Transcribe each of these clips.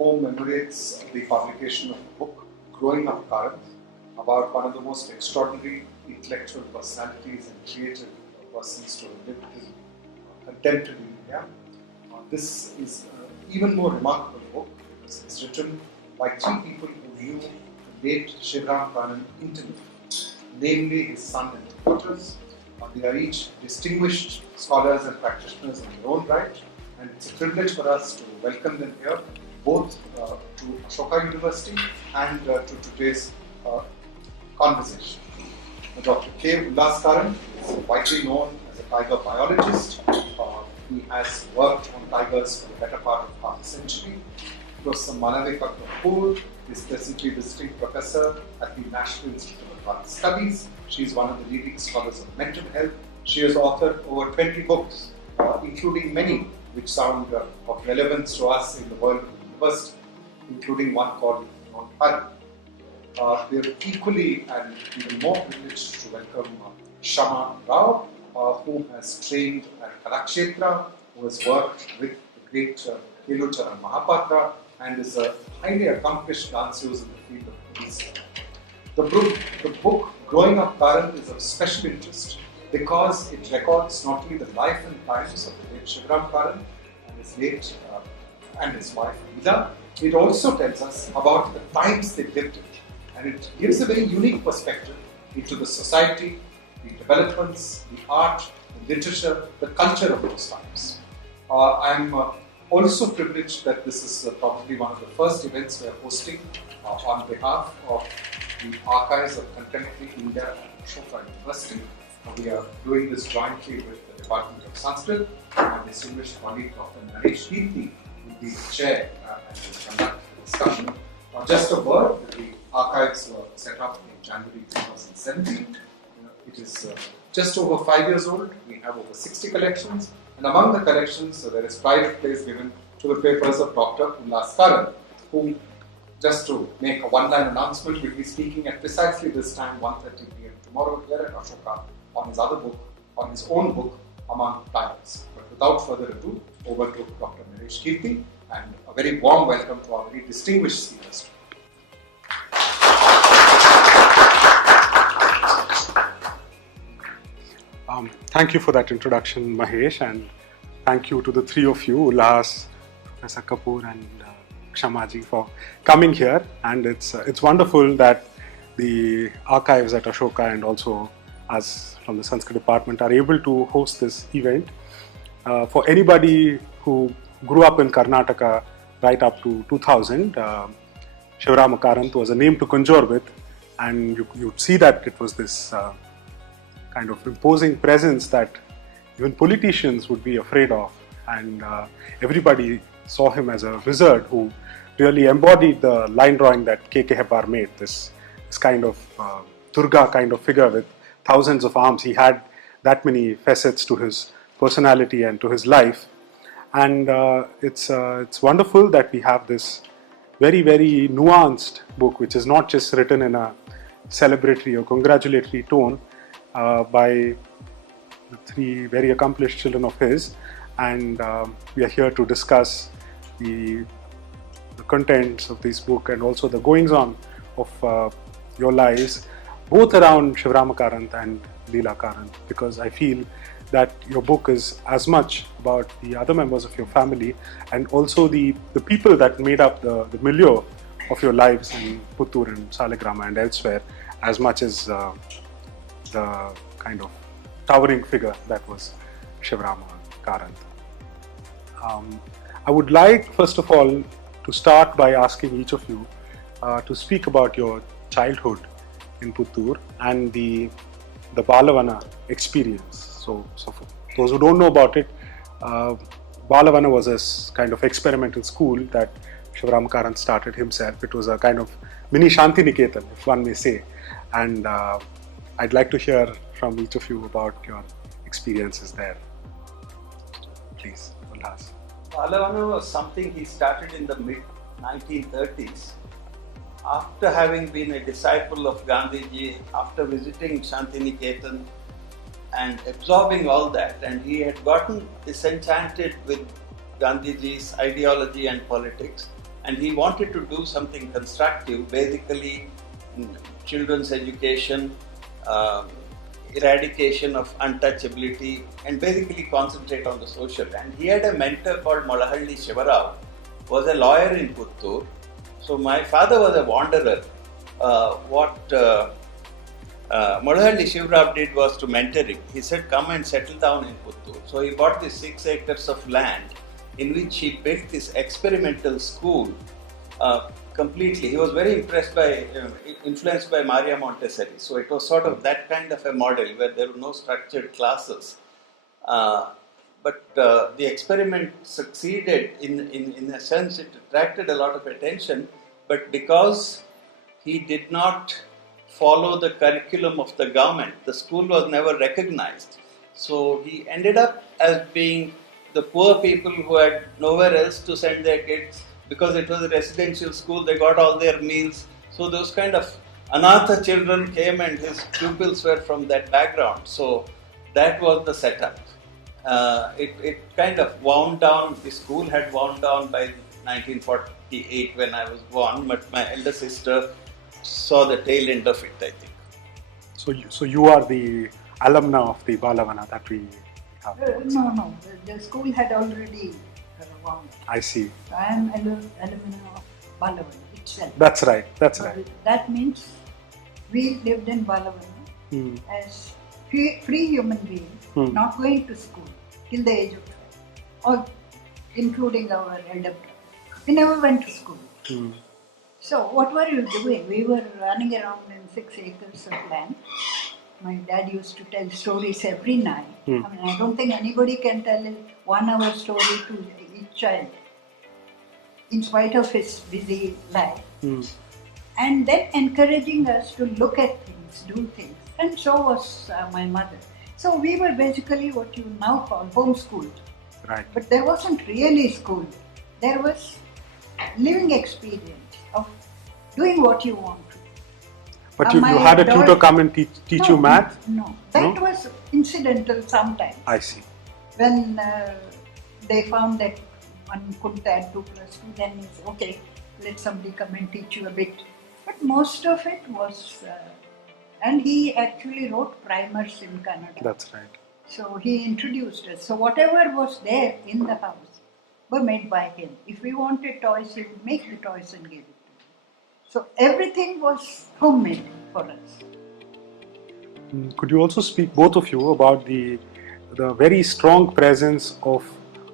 commemorates the publication of a book, Growing Up Karan, about one of the most extraordinary intellectual personalities and creative persons to have lived in contemporary India. This is an even more remarkable book because it's written by three people who knew the late Shivram Karan intimately, namely his son and two daughters. They are each distinguished scholars and practitioners in their own right, and it's a privilege for us to welcome them here, both to Ashoka University and to today's conversation. Dr. K. Ullas Karan is widely known as a tiger biologist. He has worked on tigers for the better part of half a century. Professor Malavika Kapoor is presently visiting professor at the National Institute of Advanced Studies. She is one of the leading scholars of mental health. She has authored over 20 books, including many which sound of relevance to us in the world of university, including one called Non-Hari. We are equally and even more privileged to welcome Shama Rao, who has trained at Kalakshetra, who has worked with the great Kelucharan Mahapatra, and is a highly accomplished danseuse in the field of Odisha. The book Growing Up Karan is of special interest because it records not only the life and times of the late Shivram Karan and his wife Ida, it also tells us about the times they lived in, and it gives a very unique perspective into the society, the developments, the art, the literature, the culture of those times. I'm also privileged that this is probably one of the first events we are hosting on behalf of the Archives of Contemporary India at Ashoka University. We are doing this jointly with the Department of Sanskrit. My distinguished colleague Dr. Naresh Kirti will be the chair and will conduct the discussion. Just a word, the archives were set up in January 2017. It is just over 5 years old. We have over 60 collections, and among the collections there is pride of place given to the papers of Dr. Ullas Karan, who, just to make a one-line announcement, will be speaking at precisely this time, 1:30 p.m. tomorrow here at Ashoka on his other book, on his own book, Among Tigers. But without further ado, over to Dr. Naresh Kirti, and a very warm welcome to our very distinguished speakers. Thank you for that introduction, Mahesh, and thank you to the three of you, Ullas, Professor Kapoor and Kshamaji, for coming here. And it's wonderful that the archives at Ashoka and also us from the Sanskrit department are able to host this event. For anybody who grew up in Karnataka right up to 2000, Shivram Karan was a name to conjure with, and you'd see that it was this kind of imposing presence that even politicians would be afraid of, and everybody saw him as a wizard who really embodied the line drawing that K.K. Hebbar made, this kind of Durga kind of figure with thousands of arms. He had that many facets to his personality and to his life, and it's wonderful that we have this very, very nuanced book, which is not just written in a celebratory or congratulatory tone by the three very accomplished children of his, and we are here to discuss the contents of this book and also the goings on of your lives, both around Shivram Karan and Leela Karan, because I feel that your book is as much about the other members of your family and also the people that made up the milieu of your lives in Puttur and Saligrama and elsewhere, as much as the kind of towering figure that was Shivram Karan. I would like, first of all, to start by asking each of you to speak about your childhood in Puttur and the Balavana experience. So for those who don't know about it, Balavana was a kind of experimental school that Shivram Karan started himself. It was a kind of mini Shantiniketan, if one may say, and I'd like to hear from each of you about your experiences there. Please, Ullas. Balavana was something he started in the mid-1930s. After having been a disciple of Gandhiji, after visiting Shantiniketan and absorbing all that, and he had gotten disenchanted with Gandhiji's ideology and politics, and he wanted to do something constructive, basically children's education, eradication of untouchability, and basically concentrate on the social. And he had a mentor called Molahalli Shivarao, who was a lawyer in Puttur. So my father was a wanderer. Molahalli Shivarao did was to mentor him. He said, come and settle down in Puttur. So he bought these 6 acres of land in which he built this experimental school completely. He was very influenced by Maria Montessori. So it was sort of that kind of a model where there were no structured classes. But the experiment succeeded in a sense. It attracted a lot of attention, but because he did not follow the curriculum of the government, the school was never recognized. So he ended up as being the poor people who had nowhere else to send their kids. Because it was a residential school, they got all their meals. So those kind of Anatha children came, and his pupils were from that background. So that was the setup. It kind of wound down. The school had wound down by 1948 when I was born, but my elder sister saw the tail end of it, I think. So you are the alumna of the Balavana that we have. No. The school had already wound. I see. So I am alumna of Balavana itself. That's right. So that means we lived in Balavana as free human beings, not going to school till the age of 12, or including our elder brother. We never went to school. So what were you doing? We were running around in 6 acres of land. My dad used to tell stories every night. I mean, I don't think anybody can tell a 1-hour story to each child, in spite of his busy life. And then encouraging us to look at things, do things. And so was my mother. So we were basically what you now call homeschooled. Right. But there wasn't really school. There was living experience of doing what you want to. But you had a tutor come and teach you math? No, that was incidental sometimes. I see. When they found that one couldn't add 2 plus 2, then it's okay, let somebody come and teach you a bit. But most of it was, and he actually wrote primers in Kannada. That's right. So he introduced us. So whatever was there in the house were made by him. If we wanted toys, he would make the toys and give it to us. So everything was homemade for us. Could you also speak, both of you, about the very strong presence of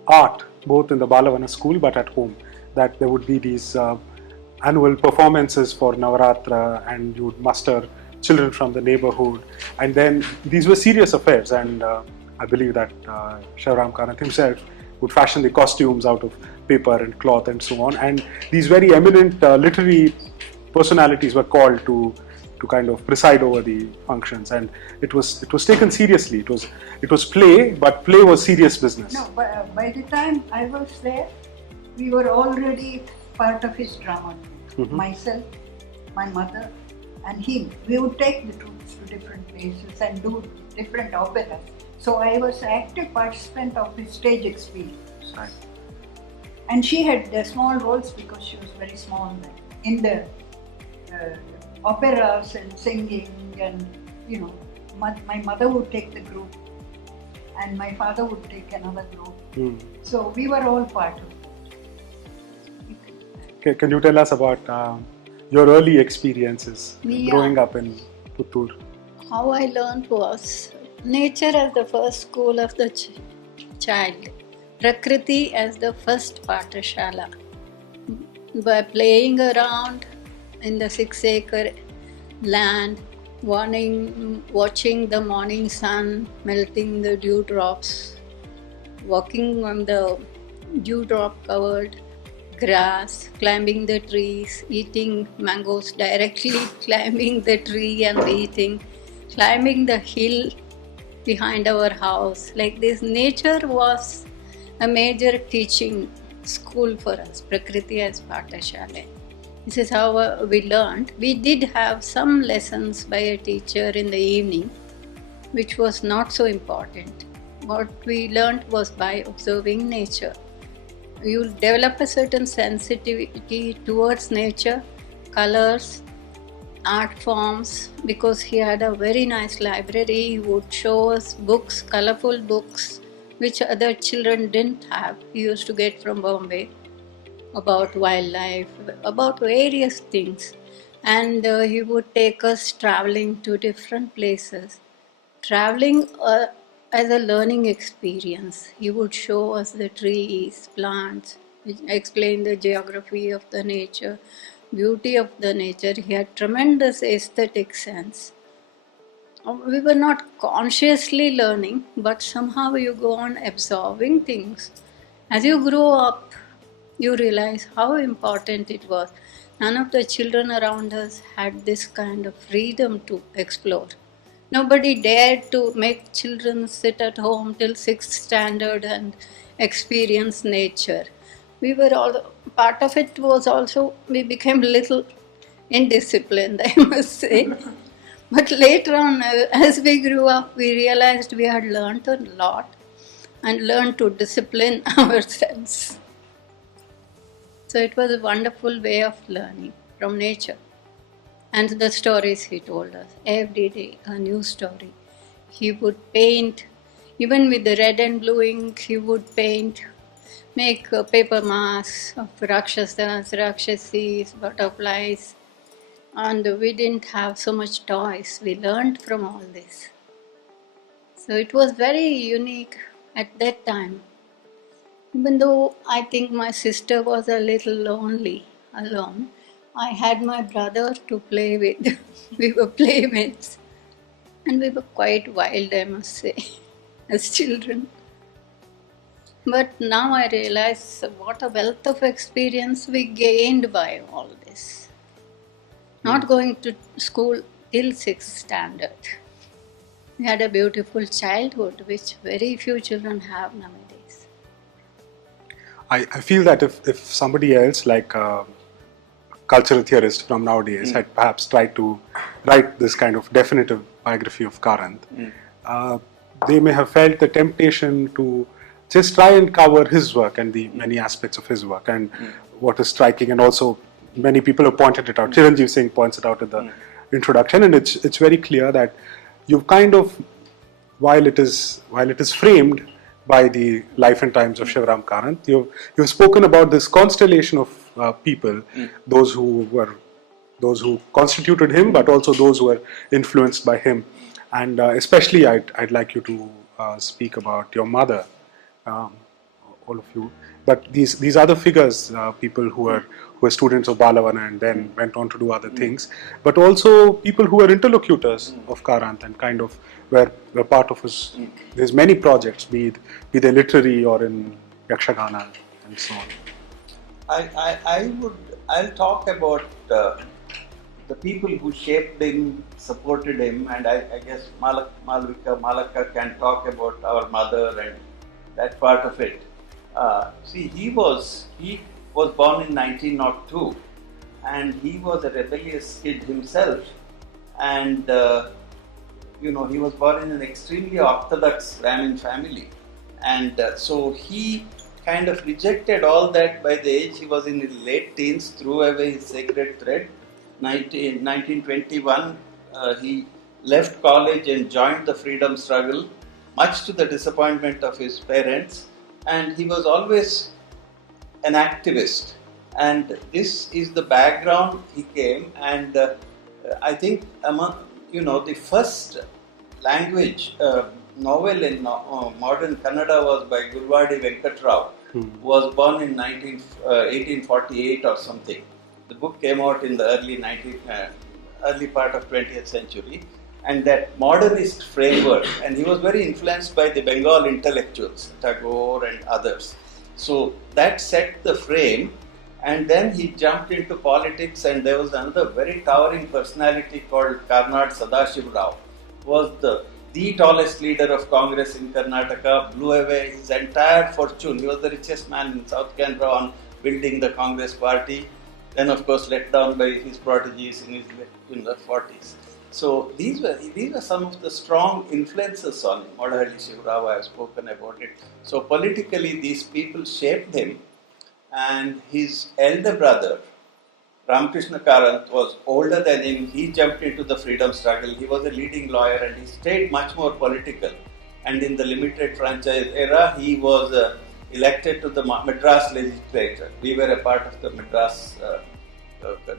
art, both in the Balavana school but at home? That there would be these annual performances for Navaratra, and you would muster children from the neighborhood, and then these were serious affairs, and I believe that Shivaram Karanth himself would fashion the costumes out of paper and cloth and so on, and these very eminent literary personalities were called to kind of preside over the functions, and it was taken seriously. It was play, but play was serious business. No, by the time I was there, we were already part of his drama. Myself, my mother, and him. We would take the troops to different places and do different operas. So I was an active participant of his stage experience. Right. And she had small roles because she was very small then, in the operas and singing, and my mother would take the group and my father would take another group. So we were all part of it. Okay, can you tell us about your early experiences growing up in Puttur? How I learned was nature as the first school of the child, Prakriti as the first Pathashala. By playing around in the 6-acre land, watching the morning sun melting the dewdrops, walking on the dewdrop covered grass, climbing the trees, eating mangoes directly, climbing the tree and eating, climbing the hill behind our house. Like this, nature was a major teaching school for us, Prakriti as Pathashala. This is how we learned. We did have some lessons by a teacher in the evening, which was not so important. What we learned was by observing nature. you develop a certain sensitivity towards nature, colors, art forms, because he had a very nice library. He would show us books, colorful books, which other children didn't have. He used to get from Bombay about wildlife, about various things. And he would take us traveling to different places. Traveling as a learning experience. He would show us the trees, plants, explain the geography of the nature, beauty of the nature. He had tremendous aesthetic sense. We were not consciously learning, but somehow you go on absorbing things. As you grow up, you realize how important it was. None of the children around us had this kind of freedom to explore. Nobody dared to make children sit at home till 6th standard and experience nature. We were all, part of it was also, we became a little indisciplined, I must say. But later on, as we grew up, we realized we had learned a lot and learned to discipline ourselves. So it was a wonderful way of learning from nature. And the stories he told us, every day a new story. He would paint, even with the red and blue ink, he would paint, make paper masks of Rakshasas, Rakshasis, butterflies. And we didn't have so much toys. We learned from all this. So it was very unique at that time. Even though I think my sister was a little lonely, alone, I had my brother to play with. We were playmates. And we were quite wild, I must say, as children. But now I realize what a wealth of experience we gained by all this. Not going to school till 6th standard. We had a beautiful childhood, which very few children have nowadays. I feel that if somebody else, like cultural theorist from nowadays had perhaps tried to write this kind of definitive biography of Karanth, they may have felt the temptation to just try and cover his work and the many aspects of his work. And what is striking, and also many people have pointed it out, Chiranjeev Singh points it out in the introduction, and it's very clear that you've kind of, while it is framed by the life and times of Shivaram Karanth, you've spoken about this constellation of people, those who constituted him, but also those who were influenced by him. And especially I'd like you to speak about your mother, all of you. But these other figures, people who were students of Balavana and then went on to do other things, but also people who were interlocutors of Karanth and kind of were part of his many projects, be they literary or in Yakshagana and so on. I'll talk about the people who shaped him, supported him, and I guess Malaka can talk about our mother and that part of it. See, he was born in 1902, and he was a rebellious kid himself, and he was born in an extremely orthodox Brahmin family, and so he kind of rejected all that. By the age he was in his late teens, threw away his sacred thread. 1921, he left college and joined the freedom struggle, much to the disappointment of his parents, and he was always an activist. And this is the background he came, and I think among the first language novel in modern Kannada was by Gulwadi Venkatrao, who was born in 1848 or something. The book came out in the early part of 20th century, and that modernist framework, and he was very influenced by the Bengal intellectuals, Tagore and others. So that set the frame, and then he jumped into politics, and there was another very towering personality called Karnad Sadashiv Rao, who was the tallest leader of Congress in Karnataka, blew away his entire fortune. He was the richest man in South Canara on building the Congress party. Then, of course, let down by his protégés in the 40s. So these were some of the strong influences on Modahalli Shivarao. I have spoken about it. So politically, these people shaped him, and his elder brother, Ramakrishna Karanth, was older than him. He jumped into the freedom struggle. He was a leading lawyer and he stayed much more political. And in the limited franchise era, he was elected to the Madras legislature. We were a part of the Madras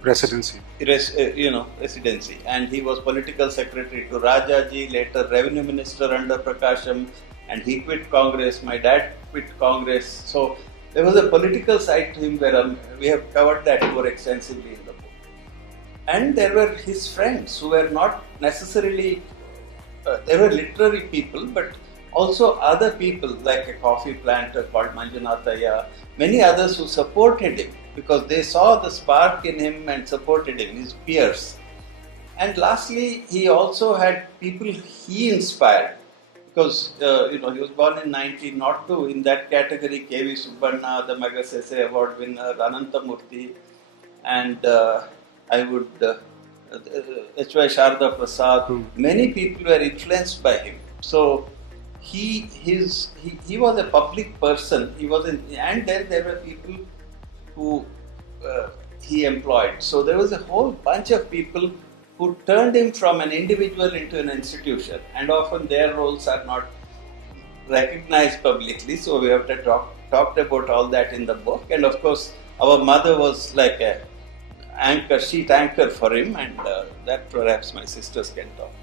Residency. Residency. And he was political secretary to Rajaji, later revenue minister under Prakasham, and he quit Congress. My dad quit Congress. So there was a political side to him where we have covered that more extensively in the book. And there were his friends who were not necessarily, they were literary people, but also other people like a coffee planter called Manjunathaya, many others who supported him because they saw the spark in him and supported him, his peers. And lastly, he also had people he inspired. Because he was born in 1902. In that category, K.V. Subbanna, the Magsaysay Award winner, Anantamurthy, and I would H.Y. Sharda Prasad. Many people were influenced by him. So he was a public person. And then there were people who he employed. So there was a whole bunch of people who turned him from an individual into an institution, and often their roles are not recognized publicly, so we have to talked about all that in the book. And of course, our mother was like a sheet anchor for him, and that perhaps my sisters can talk.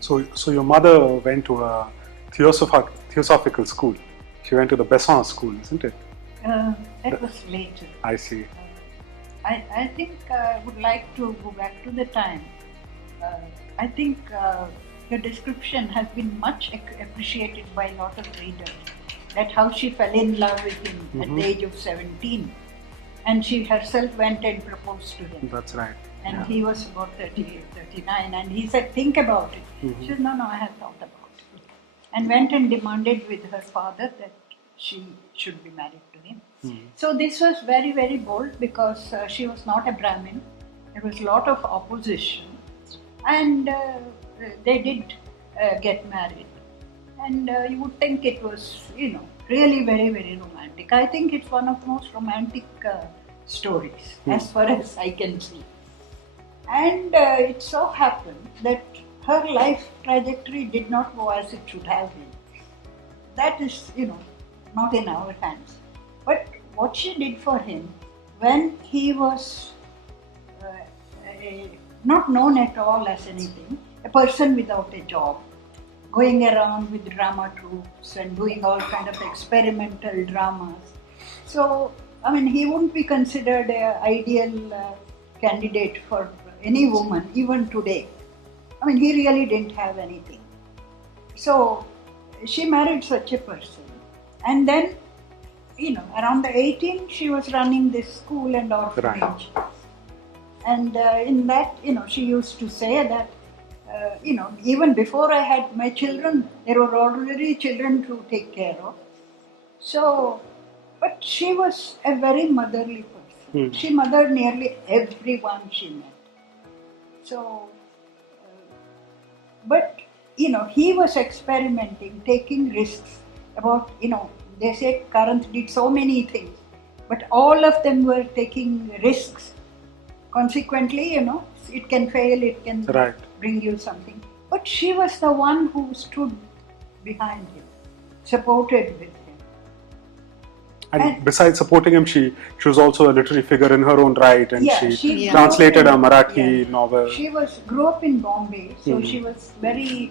So your mother went to a theosophical school. She went to the Besson school, isn't it? That was later. I see. I think I would like to go back to the time. I think the description has been much appreciated by a lot of readers, that how she fell in love with him at the age of 17, and she herself went and proposed to him. That's right. And he was about 38, 39, and he said, think about it. She said, no, I have thought about it. And went and demanded with her father that she should be married to him. So this was very, very bold because she was not a Brahmin. There was a lot of opposition. And they did get married. And you would think it was, really very, very romantic. I think it's one of the most romantic stories, as far as I can see. And it so happened that her life trajectory did not go as it should have been. That is, not in our hands. But what she did for him, when he was not known at all as anything, a person without a job, going around with drama troupes and doing all kind of experimental dramas. So, he wouldn't be considered an ideal candidate for any woman, even today. He really didn't have anything. So, she married such a person. And then, around the 18, she was running this school and orphanage. Right. And in that, she used to say that, even before I had my children, there were already children to take care of. So, but she was a very motherly person. She mothered nearly everyone she met. So, but, he was experimenting, taking risks about, they said Karanth did so many things, but all of them were taking risks. Consequently, it can fail, it can bring you something. But she was the one who stood behind him, supported with him. And besides supporting him, she was also a literary figure in her own right, and she translated a Marathi novel. She grew up in Bombay, so she was very,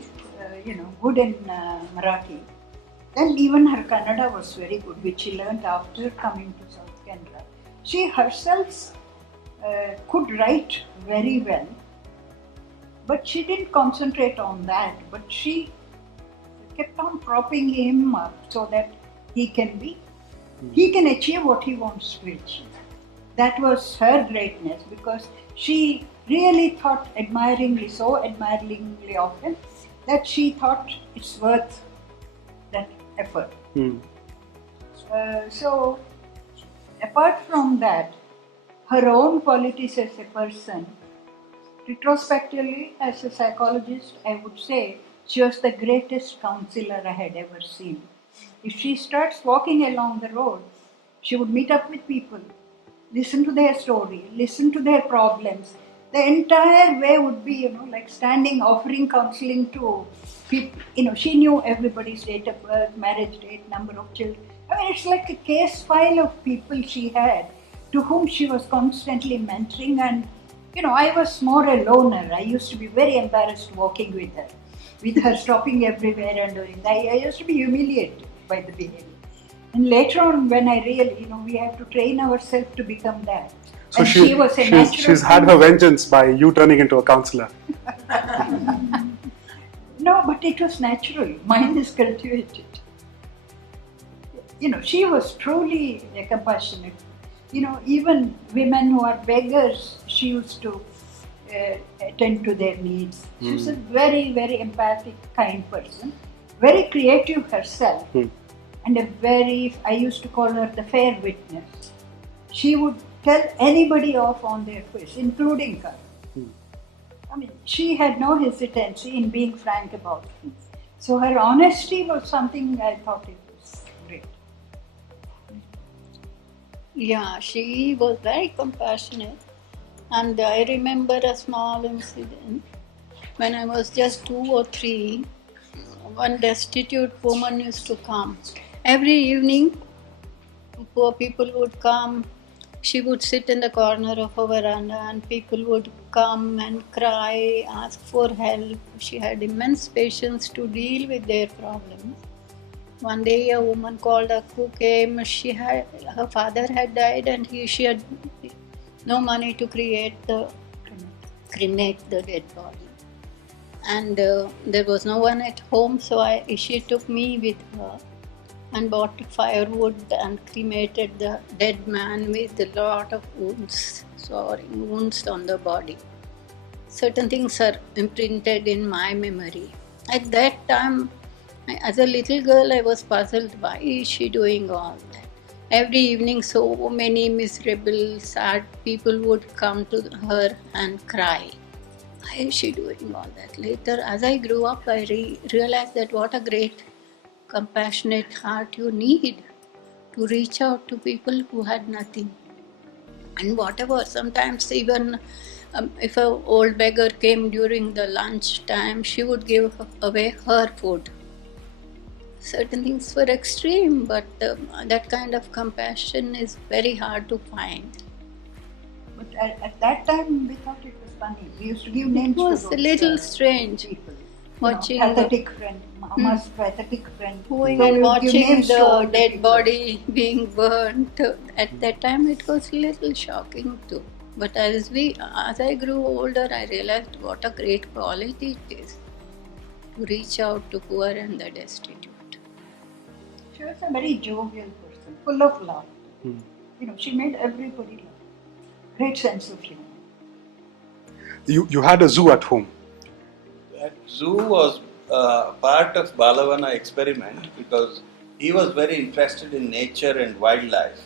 good in Marathi. Then even her Kannada was very good, which she learned after coming to South Canara. She herself could write very well, but she didn't concentrate on that. But she kept on propping him up so that he can achieve what he wants to achieve. That was her greatness, because she really thought so admiringly of him, that she thought it's worth that effort. So, apart from that, her own qualities as a person, retrospectively, as a psychologist, I would say she was the greatest counselor I had ever seen. If she starts walking along the road, She would meet up with people, listen to their story, listen to their problems. The entire way would be, like standing, offering counseling to people. She knew everybody's date of birth, marriage date, number of children. I mean, it's like a case file of people she had to whom she was constantly mentoring. And, I was more a loner. I used to be very embarrassed walking with her stopping everywhere and doing that. I used to be humiliated by the behavior. And later on, when I really, we have to train ourselves to become that. So and she was a natural. She's had her vengeance by you turning into a counselor. No, but it was natural. Mine is cultivated. She was truly a compassionate. Even women who are beggars, she used to attend to their needs. She was a very, very empathic, kind person. Very creative herself. And I used to call her the fair witness. She would tell anybody off on their face, including her. I mean, she had no hesitancy in being frank about things. So her honesty was something I thought it was great. Yeah, she was very compassionate. And I remember a small incident. When I was just 2 or 3, one destitute woman used to come. Every evening, poor people would come. She would sit in the corner of a veranda and people would come and cry, ask for help. She had immense patience to deal with their problems. One day a woman called her who came, her father had died and she had no money to cremate the dead body. And there was no one at home, so she took me with her and bought firewood and cremated the dead man with a lot of wounds on the body. Certain things are imprinted in my memory. At that time, as a little girl, I was puzzled, why is she doing all that? Every evening, so many miserable, sad people would come to her and cry. Why is she doing all that? Later, as I grew up, I realized that what a great compassionate heart you need to reach out to people who had nothing. And whatever, sometimes even if an old beggar came during the lunch time, she would give away her food. Certain things were extreme, but that kind of compassion is very hard to find. But at that time, we thought it was funny. We used to give names to those It was a little strange. people. Watching pathetic friend, Mama's pathetic friend. Going So we and would give watching names to all the the dead people. body being burnt. At that time, it was a little shocking too. But as I grew older, I realized what a great quality it is to reach out to poor and the destitute. She was a very jovial person, full of love. She made everybody laugh. Great sense of humor. You had a zoo at home. That zoo was part of Balavana experiment because he was very interested in nature and wildlife.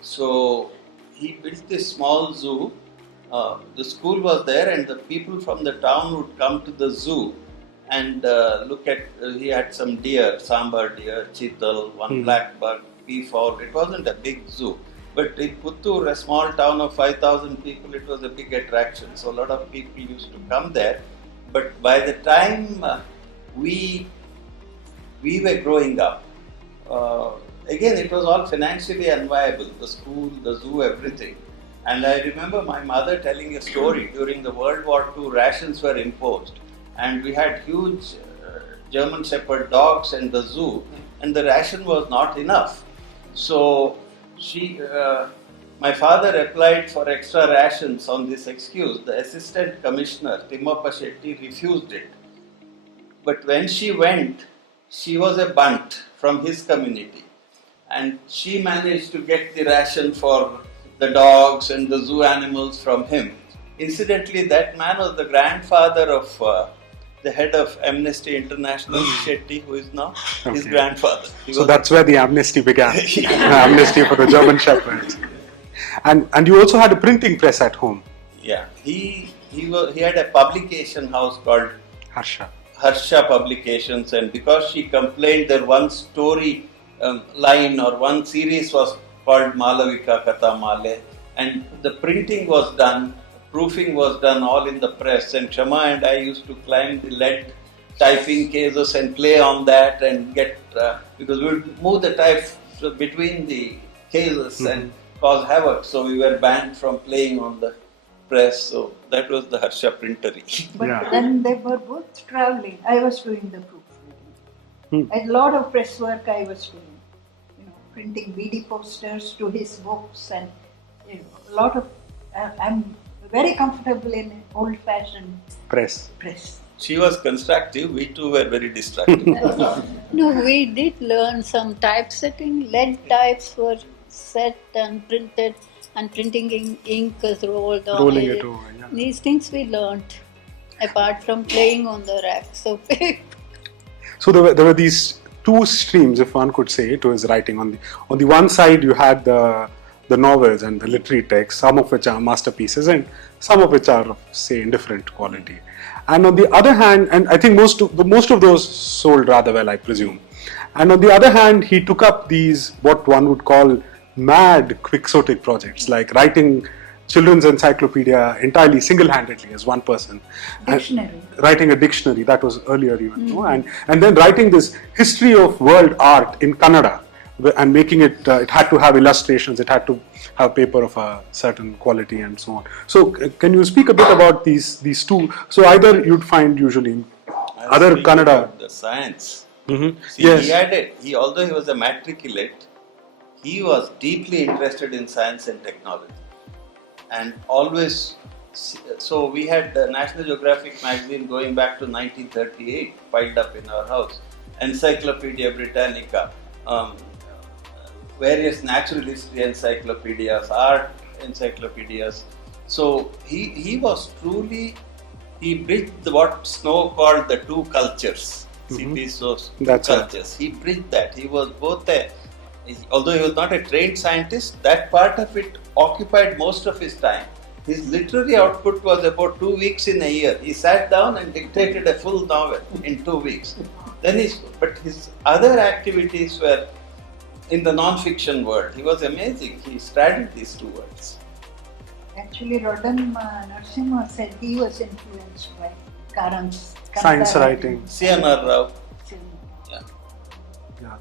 So he built this small zoo. The school was there and the people from the town would come to the zoo and look at, he had some deer, sambar deer, chital, one black buck, peafowl. It wasn't a big zoo. But in Puttur, a small town of 5,000 people, it was a big attraction. So a lot of people used to come there. But by the time we were growing up, again it was all financially unviable, the school, the zoo, everything. And I remember my mother telling a story during the World War II, rations were imposed. And we had huge German Shepherd dogs in the zoo and the ration was not enough. So my father applied for extra rations on this excuse. The assistant commissioner, Timmappa Shetty, refused it. But when she went, she was a bunt from his community. And she managed to get the ration for the dogs and the zoo animals from him. Incidentally, that man was the grandfather of the head of Amnesty International, Shetty, who is now his grandfather. So that's where the amnesty began. Amnesty for the German Shepherds. And you also had a printing press at home. Yeah, he had a publication house called Harsha Publications, and because she complained that one story line or one series was called Malavika Katha Male, and the printing was done, proofing was done all in the press, and Kshama and I used to climb the lead typing cases and play on that and get, because we would move the type between the cases and cause havoc, so we were banned from playing on the press. So that was the Harsha printery. But then they were both traveling. I was doing the proofreading. A lot of press work I was doing, printing BD posters to his books, and a lot of. I'm very comfortable in old-fashioned press. She was constructive, we two were very destructive. No, we did learn some typesetting. Lead types were set and printed, and printing ink is rolled on Rolling it. it over, yeah. These things we learned, apart from playing on the rack. So there were these two streams, if one could say, to his writing. On the one side, you had the novels and the literary texts, some of which are masterpieces and some of which are of, say, indifferent quality. And on the other hand, and I think most of those sold rather well, I presume. And on the other hand, he took up these, what one would call mad quixotic projects, like writing children's encyclopedia entirely single-handedly as one person. dictionary. And writing a dictionary, that was earlier even, and then writing this history of world art in Kannada, and making it, it had to have illustrations, it had to have paper of a certain quality and so on. So can you speak a bit about these two? So either you'd find usually other Kannada... The science. Mm-hmm. See, Yes. although he was a matriculate, he was deeply interested in science and technology. And always, so we had the National Geographic magazine going back to 1938 piled up in our house, Encyclopedia Britannica, various natural history encyclopedias, art encyclopedias. So he was truly, he bridged what Snow called the two cultures. CP Snowe's two cultures. He bridged that. He was both although he was not a trained scientist, that part of it occupied most of his time. His literary output was about 2 weeks in a year. He sat down and dictated a full novel in 2 weeks. But his other activities were in the non-fiction world. He was amazing. He straddled these two worlds. Actually, Rodhan Narasimha said he was influenced by Karan's Science writing. C.N.R. Rao. Yeah.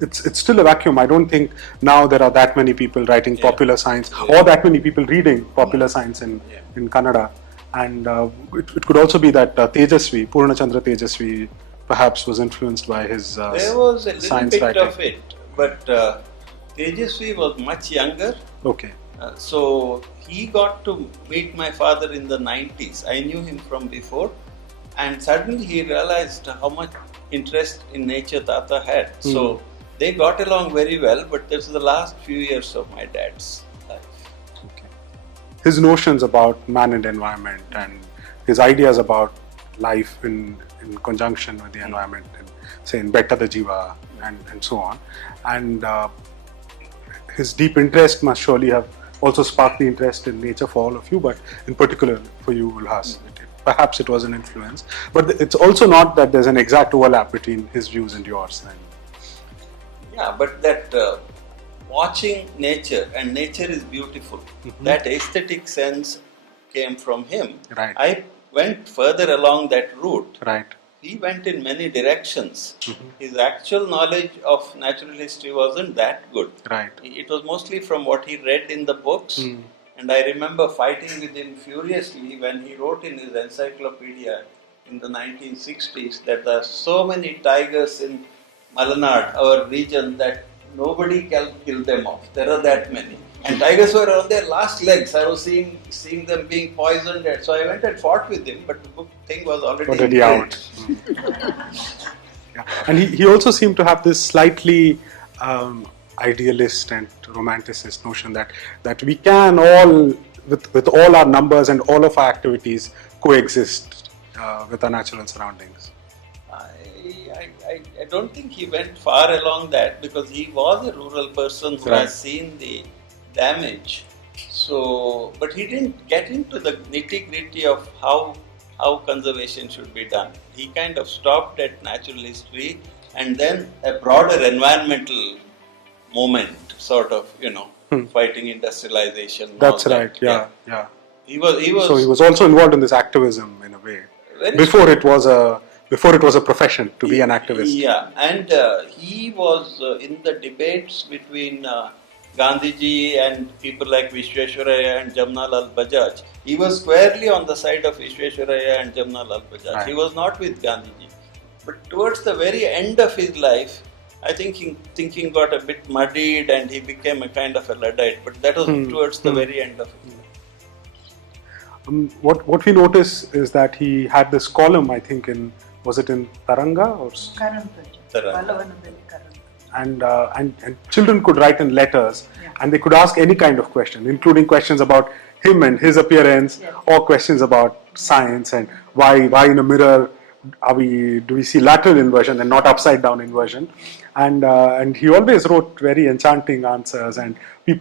It's still a vacuum. I don't think now there are that many people writing popular science or that many people reading popular science in Kannada. And it could also be that Tejasvi, Purnachandra Tejasvi, perhaps was influenced by his there was a little science bit writing. of it, but Tejasvi was much younger. Okay. So he got to meet my father in the 90s. I knew him from before, and suddenly he realized how much interest in nature Tata had. So they got along very well, but this is the last few years of my dad's life. Okay. His notions about man and environment and his ideas about life in conjunction with the environment, and say in Betta the Jiva and so on. And his deep interest must surely have also sparked the interest in nature for all of you, but in particular for you, Ulhas. Perhaps it was an influence, but it's also not that there's an exact overlap between his views and yours. Yeah, but that watching nature, and nature is beautiful, that aesthetic sense came from him. Right. I went further along that route. Right. He went in many directions. His actual knowledge of natural history wasn't that good. Right. It was mostly from what he read in the books. And I remember fighting with him furiously when he wrote in his encyclopedia in the 1960s that there are so many tigers in Malanad, our region, that nobody can kill them off. There are that many. And tigers were on their last legs. I was seeing them being poisoned. So I went and fought with him, but the book thing was already out. Yeah. And he also seemed to have this slightly idealist and romanticist notion that we can all, with all our numbers and all of our activities, coexist with our natural surroundings. I don't think he went far along that, because he was a rural person who has seen the damage. So, but he didn't get into the nitty-gritty of how conservation should be done. He kind of stopped at natural history and then a broader environmental moment, sort of, fighting industrialization. and That's all right. that. Yeah. He was. So he was also involved in this activism in a way. Very Before it was a profession to be an activist. Yeah, and he was in the debates between Gandhiji and people like Vishweshwaraya and Jamnalal Bajaj. He was squarely on the side of Vishweshwaraya and Jamnalal Bajaj. Right. He was not with Gandhiji. But towards the very end of his life, I think thinking got a bit muddied and he became a kind of a Luddite. But that was towards the very end of his life. What we notice is that he had this column, I think, was it in Taranga or Taranga. and children could write in letters, and they could ask any kind of question, including questions about him and his appearance, or questions about science and why in a mirror do we see lateral inversion and not upside down inversion, and he always wrote very enchanting answers, and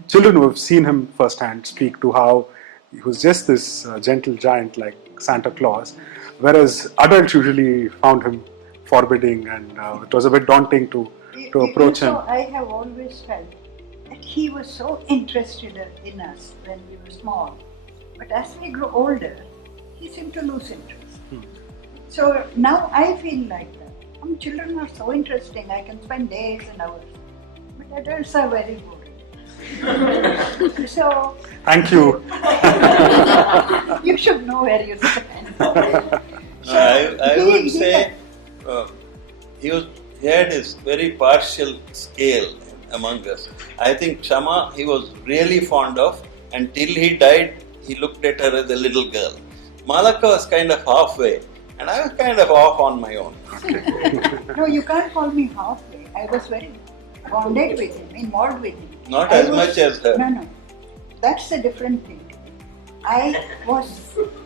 children who have seen him firsthand speak to how he was just this gentle giant like Santa Claus, whereas adults usually found him forbidding, and it was a bit daunting to approach him. I have always felt that he was so interested in us when we were small, but as we grow older, he seemed to lose interest. So now I feel like that. Children are so interesting, I can spend days and hours, but adults are very boring. So Thank you. you should know where you stand. I would say he had his very partial scale among us. I think Shama he was really fond of, and till he died he looked at her as a little girl. Malaka was kind of halfway, and I was kind of off on my own. No, you can't call me halfway. I was very bonded with him, involved with him. Not as much as her. No. That's a different thing. I was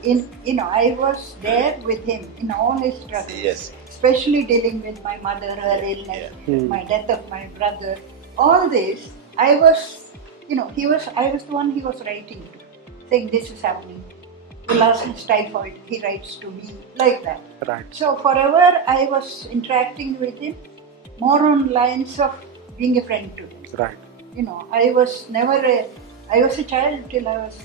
I was there with him in all his struggles. Yes. Especially dealing with my mother, her illness, my death of my brother. All this, I was the one he was writing to, saying this is happening. Ullas has typhoid, he writes to me, like that. Right. So forever I was interacting with him more on lines of being a friend to him. Right. I was a child till I was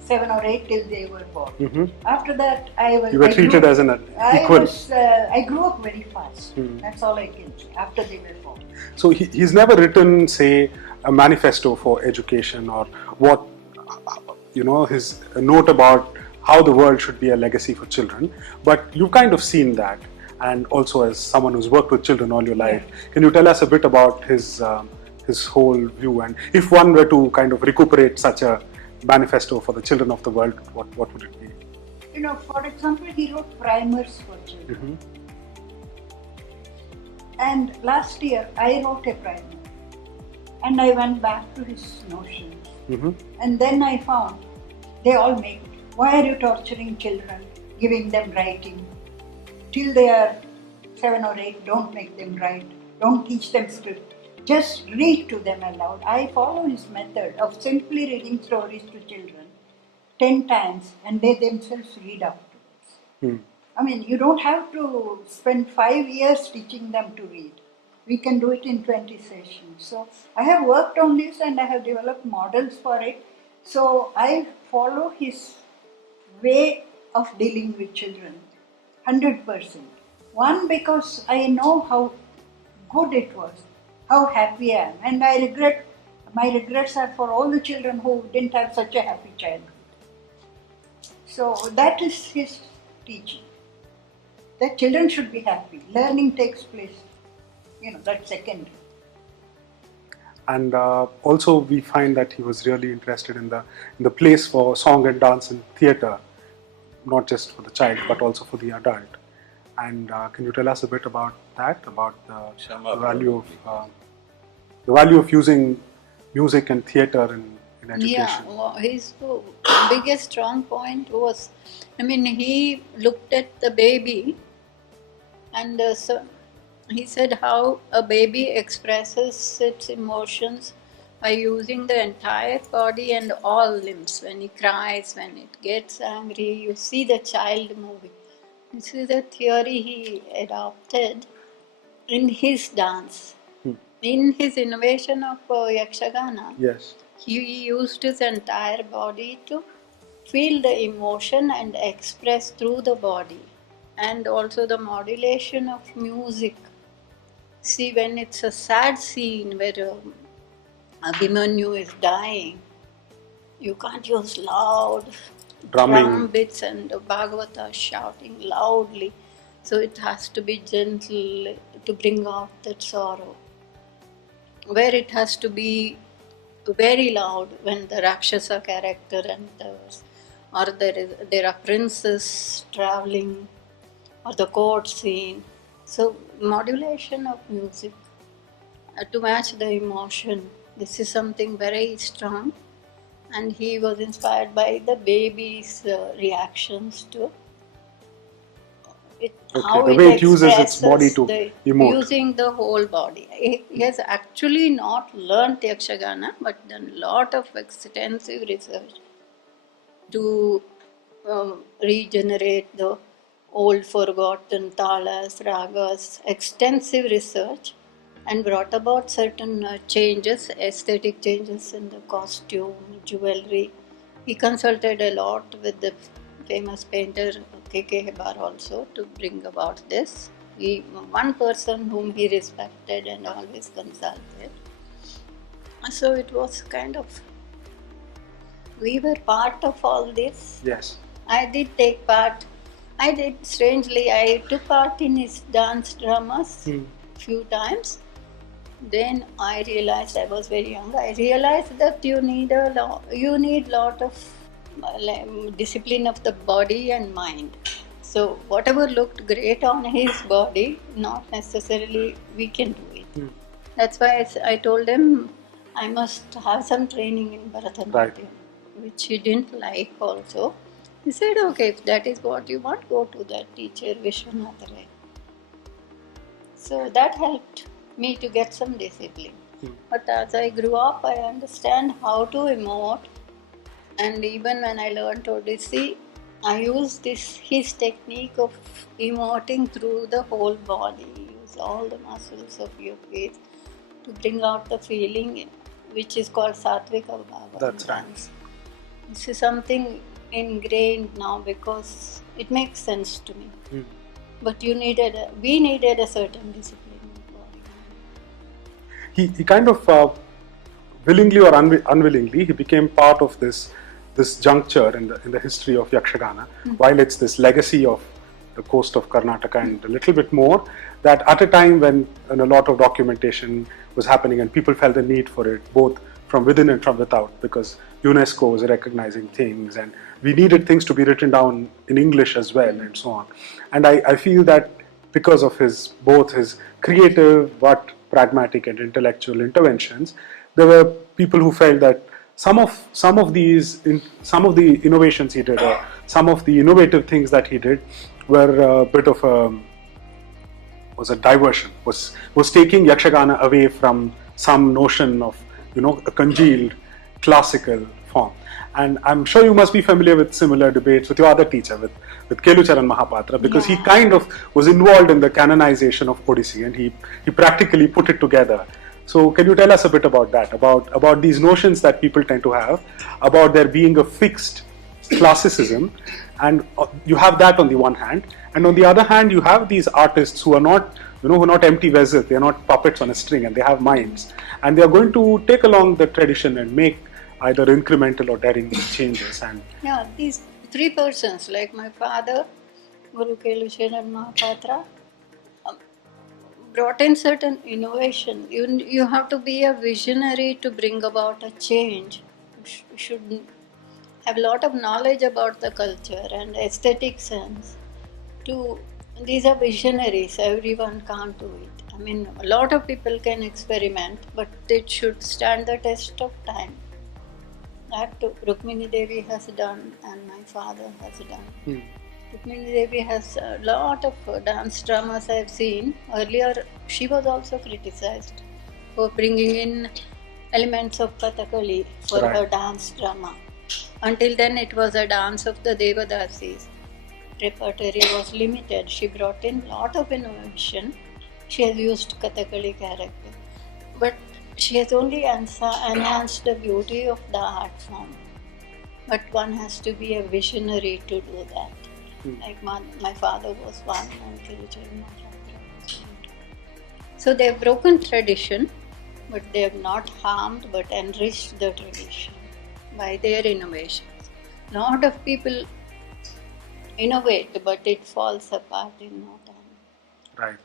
7 or 8 till they were born. After that, You were treated as an equal. I grew up very fast. That's all I can say. After they were born. So he's never written, say, a manifesto for education or what, his note about how the world should be a legacy for children. But you've kind of seen that, and also as someone who's worked with children all your life, can you tell us a bit about his whole view, and if one were to kind of recuperate such a manifesto for the children of the world, what would it be? For example, he wrote primers for children. And last year I wrote a primer, and I went back to his notions, and then I found they all make it. Why are you torturing children, giving them writing? Till they are 7 or 8, don't make them write, don't teach them script. Just read to them aloud. I follow his method of simply reading stories to children 10 times, and they themselves read afterwards. You don't have to spend 5 years teaching them to read. We can do it in 20 sessions. So I have worked on this and I have developed models for it. So I follow his way of dealing with children 100%. One, because I know how good it was, how happy I am, and my regrets are for all the children who didn't have such a happy childhood. So that is his teaching, that children should be happy. Learning takes place, that's secondary. And also we find that he was really interested in the place for song and dance and theatre, not just for the child but also for the adult. And can you tell us a bit about that, about the value of using music and theatre in education? His biggest strong point was, he looked at the baby, and he said how a baby expresses its emotions by using the entire body and all limbs. When he cries, when it gets angry, you see the child moving. This is a theory he adopted in his dance. in his innovation of Yakshagana, Yes. he used his entire body to feel the emotion and express through the body, and also the modulation of music. See, when it's a sad scene where Abhimanyu is dying, you can't use loud Drumming. drum bits and Bhagavata shouting loudly. So it has to be gentle to bring out that sorrow. Where it has to be very loud when the Rakshasa character enters, or there are princes traveling, or the court scene. So modulation of music to match the emotion. This is something very strong, and he was inspired by the baby's reactions to it, how the way it uses its expresses body to emote. using the whole body. He has actually not learnt Yakshagana, but done a lot of extensive research to regenerate the old forgotten talas, ragas, extensive research, and brought about certain changes, aesthetic changes in the costume, jewelry. He consulted a lot with the famous painter K.K. Hebar also to bring about this. One person whom he respected and always consulted. So it was kind of, we were part of all this. Yes. I did take part. Strangely, I took part in his dance dramas few times. Then I realized, I was very young, I realized that you need lot of discipline of the body and mind. So whatever looked great on his body, not necessarily we can do it. That's why I told him I must have some training in Bharatanatyam, which he didn't like also. He said, okay, if that is what you want, go to that teacher, Vishwanath Rai. So that helped me to get some discipline. But as I grew up, I understand how to emote. And even when I learned Odissi, I used his technique of emoting through the whole body. Use all the muscles of your face to bring out the feeling, which is called Satvika Bhava. That's right. Dance. This is something ingrained now because it makes sense to me. But we needed a certain discipline. He kind of willingly or unwillingly, he became part of this juncture in the history of Yakshagana. While it's this legacy of the coast of Karnataka and a little bit more, that at a time when a lot of documentation was happening and people felt the need for it, both from within and from without, because UNESCO was recognizing things and we needed things to be written down in English as well and so on. And I feel that because of both his creative but pragmatic and intellectual interventions, there were people who felt that some of the innovations he did, or some of the innovative things that he did, were a bit of a diversion, was taking Yakshagana away from some notion of a congealed classical form. And I'm sure you must be familiar with similar debates with your other teacher, with Kelucharan Mahapatra, because he kind of was involved in the canonization of Odissi, and he practically put it together. So can you tell us a bit about that, about these notions that people tend to have, about there being a fixed classicism, and you have that on the one hand, and on the other hand you have these artists who are not empty vessels, they are not puppets on a string, and they have minds, and they are going to take along the tradition and make either incremental or daring changes. And these three persons, like my father, Guru Kelucharan Mahapatra, brought in certain innovation. You have to be a visionary to bring about a change. You should have a lot of knowledge about the culture and aesthetic sense. These are visionaries, everyone can't do it. I mean, a lot of people can experiment, but it should stand the test of time. That Rukmini Devi has done, and my father has done. Rukmini Devi has a lot of dance dramas I have seen. Earlier, she was also criticized for bringing in elements of Kathakali for her dance drama. Until then, it was a dance of the Devadasis. Repertory was limited. She brought in a lot of innovation. She has used Kathakali character. but she has only enhanced the beauty of the art form. But one has to be a visionary to do that. Like my father was one, and Tiruchal Maharaj was one. So they have broken tradition, but they have not harmed but enriched the tradition by their innovations. A lot of people innovate, but it falls apart in no time. Right.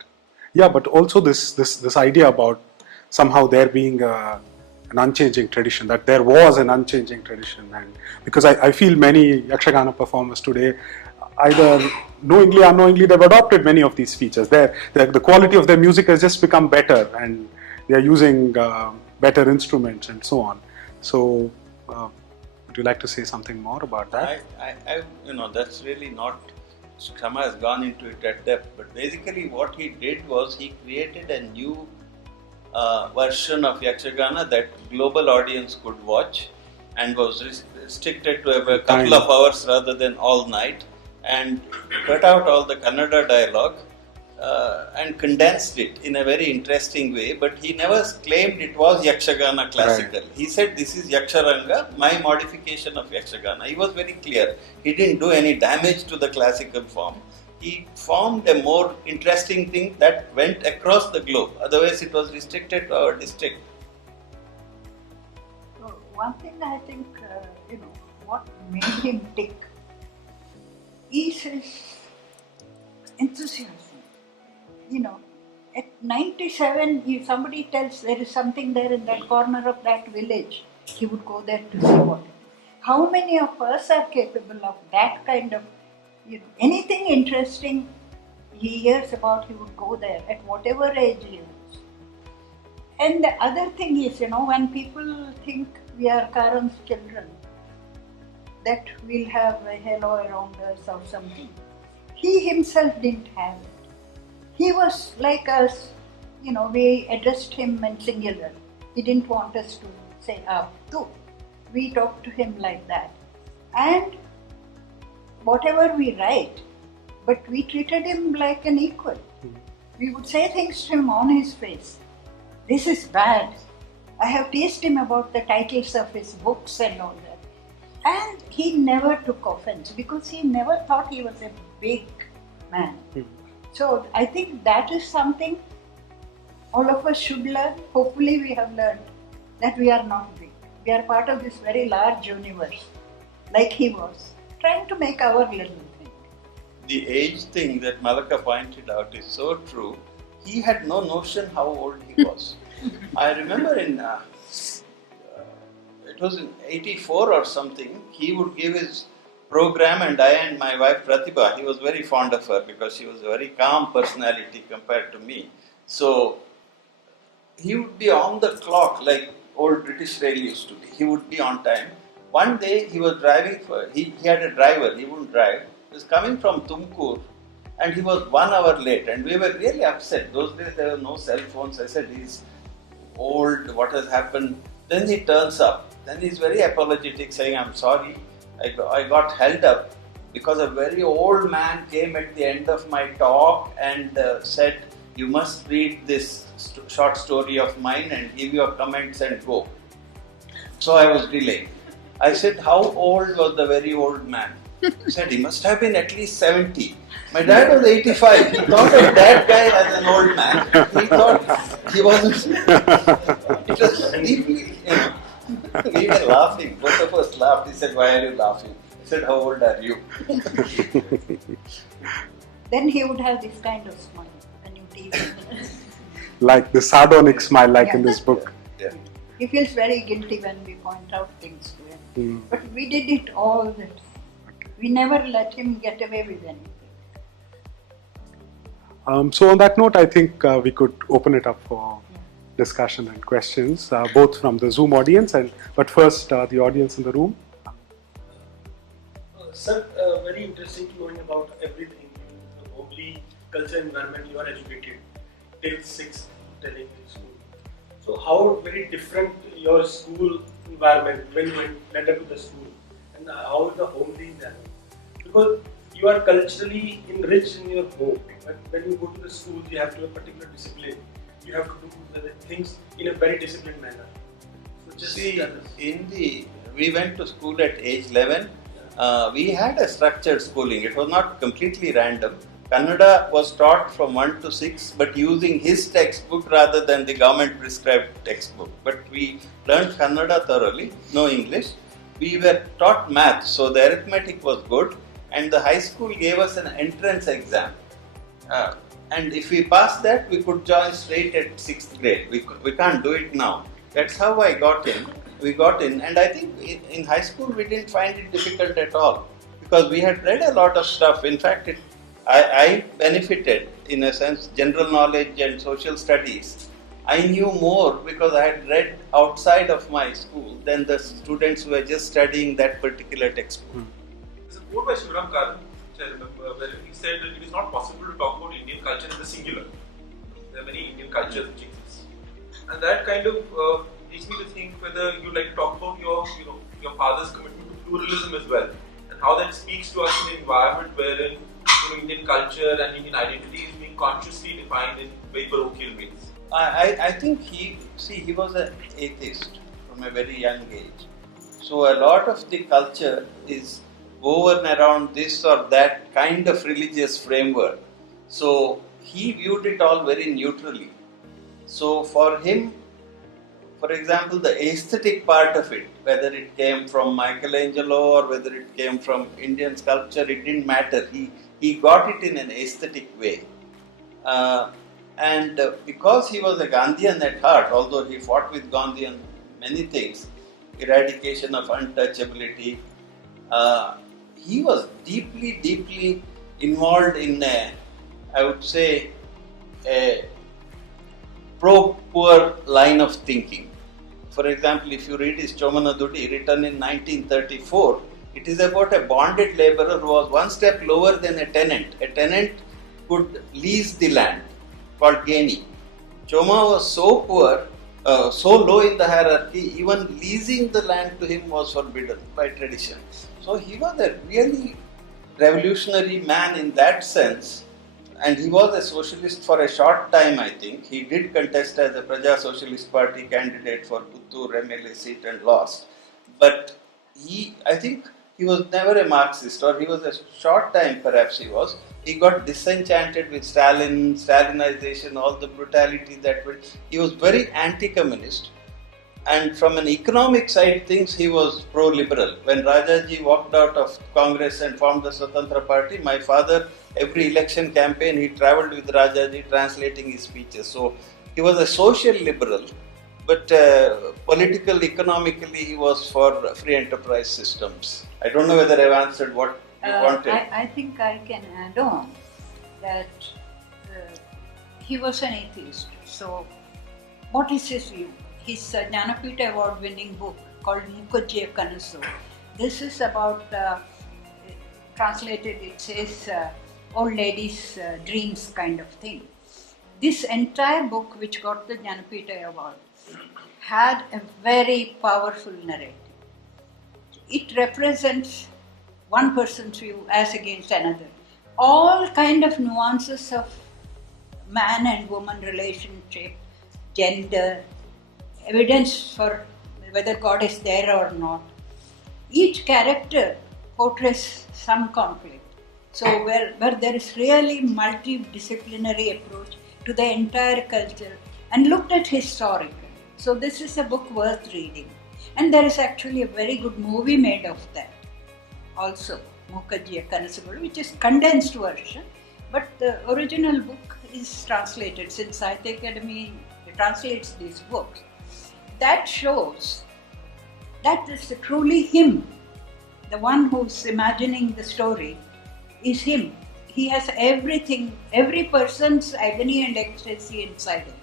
Yeah, but also this idea about somehow there being an unchanging tradition, that there was an unchanging tradition, and because I feel many Yakshagana performers today, either knowingly or unknowingly, they've adopted many of these features. The quality of their music has just become better, and they are using better instruments and so on. So, would you like to say something more about that? That's really not. Kshama has gone into it at depth, but basically what he did was he created a new version of Yakshagana that global audience could watch, and was restricted to a couple of hours rather than all night, and cut out all the Kannada dialogue and condensed it in a very interesting way. But he never claimed it was Yakshagana classical. Right. He said, this is Yaksharanga, my modification of Yakshagana. He was very clear. He didn't do any damage to the classical form. He formed a more interesting thing that went across the globe. Otherwise it was restricted to our district. So one thing I think, what made him tick is his enthusiasm. At 97, if somebody tells there is something there in that corner of that village, he would go there to see what it is. How many of us are capable of that kind of, anything interesting he hears about, he would go there at whatever age he is. And the other thing is, when people think we are Karan's children, that we'll have a halo around us or something. He himself didn't have it. He was like us, we addressed him in singular. He didn't want us to say up, tu. We talked to him like that. And whatever we write, but we treated him like an equal. We would say things to him on his face. This is bad. I have teased him about the titles of his books and all that. And he never took offense because he never thought he was a big man. So I think that is something all of us should learn. Hopefully we have learned that we are not big. We are part of this very large universe, like he was, trying to make our little thing. The age thing that Malaka pointed out is so true. He had no notion how old he was. I remember it was in 84 or something, he would give his program, and I and my wife Pratibha, he was very fond of her because she was a very calm personality compared to me. So he would be on the clock like old British rail used to be. He would be on time. One day he was driving he had a driver, he wouldn't drive. He was coming from Tumkur and he was 1 hour late, and we were really upset. Those days there were no cell phones. I said, he's old, what has happened? Then he turns up. Then he's very apologetic, saying, I'm sorry, I got held up because a very old man came at the end of my talk and said, you must read this short story of mine and give your comments and go. So I was delayed. I said, how old was the very old man? He said, he must have been at least 70. My dad was 85. He thought of that guy as an old man. He thought he wasn't. It was deeply, we were laughing. Both of us laughed. He said, why are you laughing? I said, how old are you? Then he would have this kind of smile when you tease him. Like the sardonic smile, like in this book. Yeah. He feels very guilty when we point out things to him. But we did it all the time. We never let him get away with anything. So on that note, I think we could open it up for discussion and questions, both from the Zoom audience but first the audience in the room. Sir, very interesting knowing about everything, the homely culture environment you are educated till 6th, telling in school. So how very different your school environment when you went up to the school, and how is the homely environment? Because you are culturally enriched in your home, but when you go to the school, you have to have a particular discipline. you have to do the things in a very disciplined manner. So just See, we went to school at age 11. We had a structured schooling. It was not completely random. Kannada was taught from 1 to 6, but using his textbook rather than the government prescribed textbook. But we learned Kannada thoroughly, no English. We were taught math, so the arithmetic was good, and the high school gave us an entrance exam. And if we passed that, we could join straight at 6th grade. We can't do it now. That's how I got in. We got in, and I think in high school we didn't find it difficult at all because we had read a lot of stuff. In fact, I benefited in a sense, general knowledge and social studies. I knew more because I had read outside of my school than the students who were just studying that particular textbook. There's a quote by Shivram Karan, which I remember, where he said that it is not possible to talk about Indian culture in the singular. There are many Indian cultures which exist. And that kind of makes me to think whether you'd like to talk about your father's commitment to pluralism as well, and how that speaks to us in an environment wherein Indian culture and Indian identity is being consciously defined in very parochial ways. I think he was an atheist from a very young age. So a lot of the culture is woven around this or that kind of religious framework. So he viewed it all very neutrally. So for him, for example, the aesthetic part of it, whether it came from Michelangelo or whether it came from Indian sculpture, it didn't matter. He got it in an aesthetic way. And because he was a Gandhian at heart, although he fought with Gandhi on many things, eradication of untouchability, he was deeply, deeply involved in I would say, a pro-poor line of thinking. For example, if you read his Chomanadudi, written in 1934, it is about a bonded labourer who was one step lower than a tenant. A tenant could lease the land, called Geni. Choma was so poor, so low in the hierarchy, even leasing the land to him was forbidden by tradition. So he was a really revolutionary man in that sense, and he was a socialist for a short time, I think. He did contest as a Praja Socialist Party candidate for Puttur MLA seat and lost. But I think he was never a Marxist, or he was a short time perhaps he was. He got disenchanted with Stalin, Stalinization, all the brutality that he was very anti-communist. And from an economic side things, he was pro-liberal. When Rajaji walked out of Congress and formed the Swatantra Party, my father, every election campaign, he travelled with Rajaji translating his speeches. So he was a social liberal, but political, economically, he was for free enterprise systems. I don't know whether I've answered what you wanted. I think I can add on that he was an atheist. So what is his view? His Jnanapita Award winning book called Mukajjiya Kanasu. This is about, translated it says, old ladies' dreams kind of thing. This entire book, which got the Jnanapita Award, had a very powerful narrative. It represents one person's view as against another. All kind of nuances of man and woman relationship, gender, evidence for whether God is there or not. Each character portrays some conflict. So where there is really multidisciplinary approach to the entire culture and looked at historically. So this is a book worth reading. And there is actually a very good movie made of that. Also, Mukajjiya Kanasu, which is condensed version, but the original book is translated. Since Sahitya Academy translates these books, that shows that is truly him. The one who's imagining the story is him. He has everything, every person's agony and ecstasy inside him.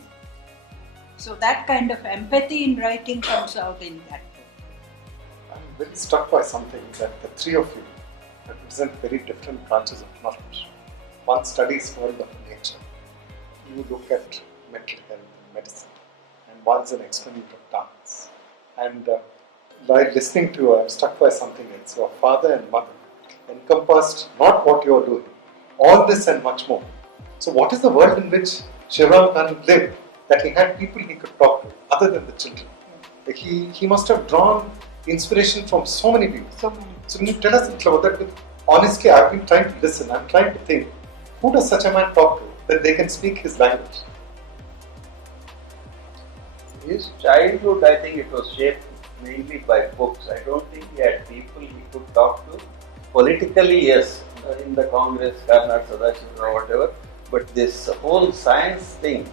So that kind of empathy in writing comes out in that book. I'm very struck by something that the three of you represent very different branches of knowledge. One studies world of nature. You look at mental health and medicine. And one's an exponent of dance. And by listening to you, I'm struck by something else. Your father and mother encompassed not what you're doing, all this and much more. So what is the world in which Shivram Karan lived? that he had people he could talk to other than the children. Like he must have drawn inspiration from so many people. So many. So can you tell us a little about that? Honestly, I've been trying to listen. I'm trying to think, who does such a man talk to that they can speak his language? His childhood, I think it was shaped mainly by books. I don't think he had people he could talk to. Politically, yes, in the Congress, Karnal, Sadashiva or whatever, but this whole science thing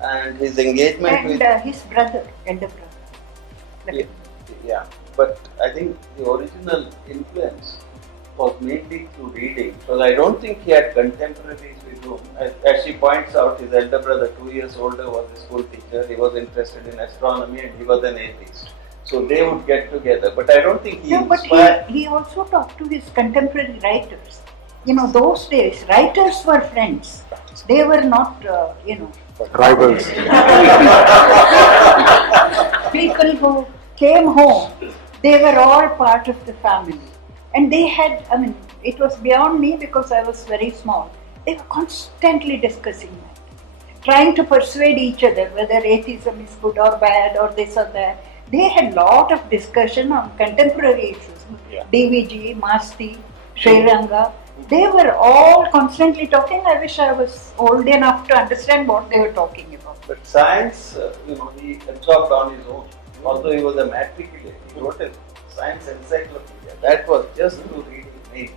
and his engagement with... And his brother, elder brother. Yeah, but I think the original influence was mainly through reading. So I don't think he had contemporaries with whom, as she points out, his elder brother, 2 years older, was a school teacher. He was interested in astronomy and he was an atheist. So they would get together. But I don't think he but he also talked to his contemporary writers. You know, those days, writers were friends. They were not, Rivals. people who came home, they were all part of the family. And they had, it was beyond me because I was very small. They were constantly discussing that, trying to persuade each other whether atheism is good or bad or this or that. They had a lot of discussion on contemporary issues. Yeah. DVG, Masti, Sriranga. They were all constantly talking. I wish I was old enough to understand what they were talking about. But science, he absorbed on his own. Although he was a matriculate, he wrote a science encyclopedia. That was just through reading mainly.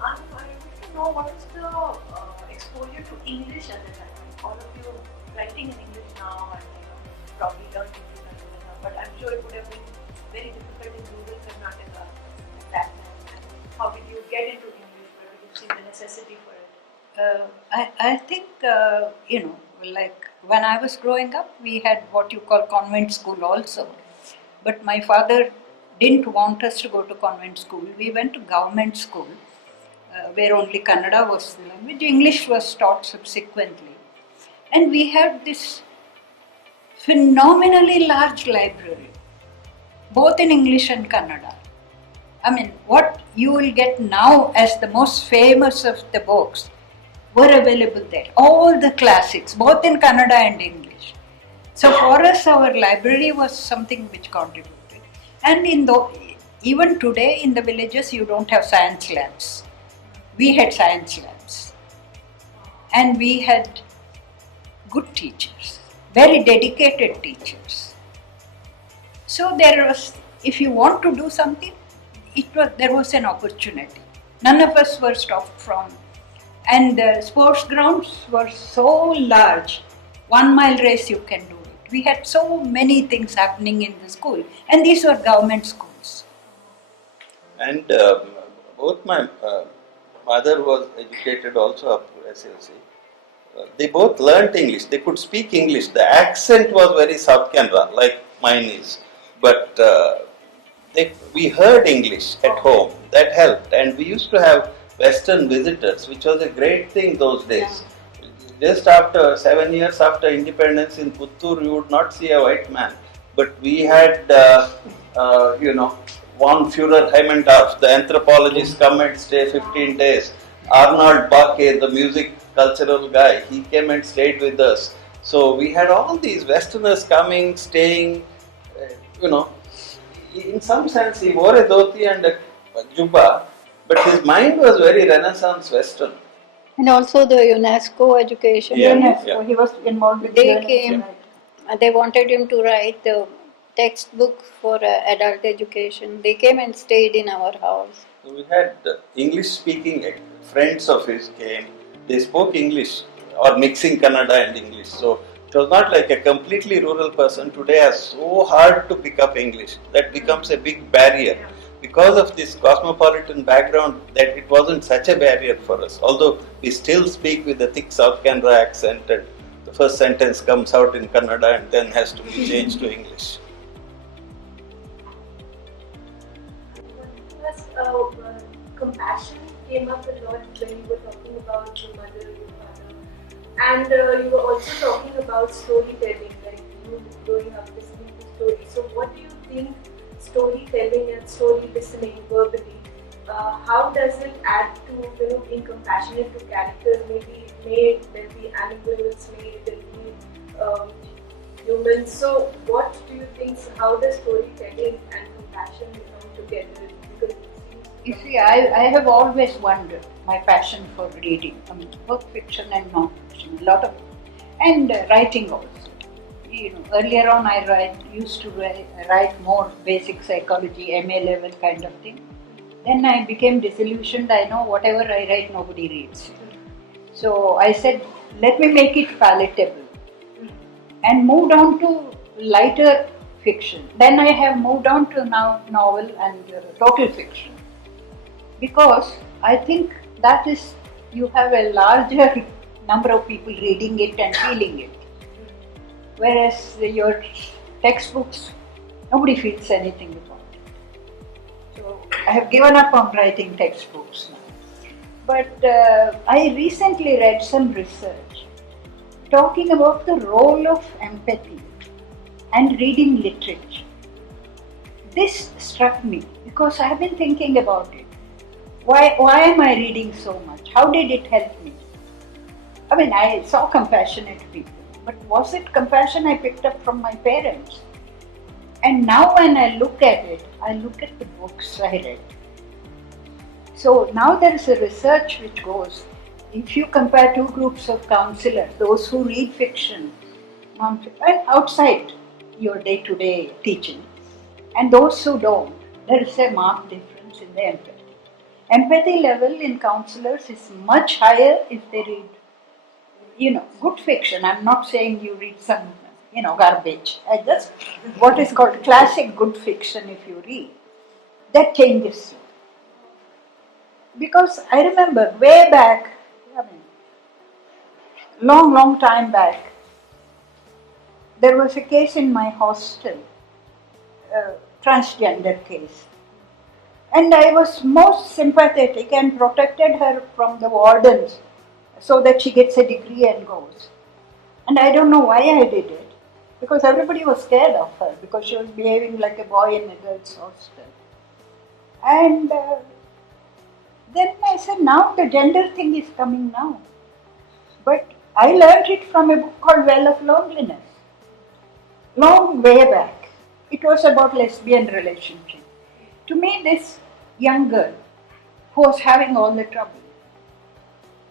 I want to know what is the exposure to English at the time. All of you writing in English now and probably learning English now, but I'm sure it would have been very difficult in rural Karnataka at that time. And how did you get into English? Where did you see the necessity for it? I think, like when I was growing up, we had what you call convent school also. But my father didn't want us to go to convent school. We went to government school, where only Kannada was the language. English was taught subsequently. And we had this phenomenally large library, both in English and Kannada. What you will get now as the most famous of the books were available there. All the classics, both in Kannada and English. So for us, our library was something which contributed. And even today in the villages, you don't have science labs. We had science labs. And we had good teachers, very dedicated teachers. So there was, if you want to do something, there was an opportunity. None of us were stopped from. And the sports grounds were so large, 1 mile race you can do it. We had so many things happening in the school, and these were government schools. And both my mother was educated also up to SLC. They both learnt English. They could speak English. The accent was very South Canara, like mine is. But we heard English at home. That helped. And we used to have Western visitors, which was a great thing those days. Yeah. Just after 7 years after independence in Puttur, you would not see a white man. But we had, von Führer Heimentorf, the anthropologist, come and stay 15 days. Arnold Bake, the music cultural guy, he came and stayed with us. So we had all these Westerners coming, staying, in some sense he wore a dhoti and a jubba, but his mind was very Renaissance Western. And also the UNESCO education. UNESCO, he was involved with They came, they wanted him to write the textbook for adult education. They came and stayed in our house. So we had English speaking friends of his came. They spoke English or mixing Kannada and English. So it was not like a completely rural person today has so hard to pick up English. That becomes a big barrier. Because of this cosmopolitan background, that it wasn't such a barrier for us. Although we still speak with a thick South Canara accent and the first sentence comes out in Kannada and then has to be changed to English. Compassion came up a lot when you were talking about your mother, your father, and you were also talking about storytelling, like you growing up listening to stories. So what do you think storytelling and story listening verbally how does it add to being compassionate to characters? Maybe there be animals, maybe there be humans. So what do you think? How does storytelling and compassion come together? Because you see, I have always wondered my passion for reading, both fiction and non-fiction, a lot of, and writing also. Earlier on I used to write more basic psychology, MA level kind of thing. Then I became disillusioned. I know whatever I write, nobody reads. So I said, let me make it palatable, and moved on to lighter fiction. Then I have moved on to now novel and total fiction, because I think that is, you have a larger number of people reading it and feeling it. Whereas your textbooks, nobody feels anything about it. So I have given up on writing textbooks now. But I recently read some research talking about the role of empathy and reading literature. This struck me because I have been thinking about it. Why am I reading so much? How did it help me? I mean, I saw compassionate people, but was it compassion I picked up from my parents? And now when I look at it, I look at the books I read. So now there is a research which goes, if you compare two groups of counselors, those who read fiction, outside your day-to-day teaching, and those who don't, there is a marked difference in the empathy. Empathy level in counselors is much higher if they read, good fiction. I'm not saying you read some, garbage. Just what is called classic good fiction if you read. That changes you. Because I remember way back, long time back, there was a case in my hostel, a transgender case. And I was most sympathetic and protected her from the wardens so that she gets a degree and goes. And I don't know why I did it, because everybody was scared of her because she was behaving like a boy in a girl's hostel. And then I said, now the gender thing is coming now. But I learned it from a book called Well of Loneliness. Long way back. It was about lesbian relationship. To me, this young girl who was having all the trouble,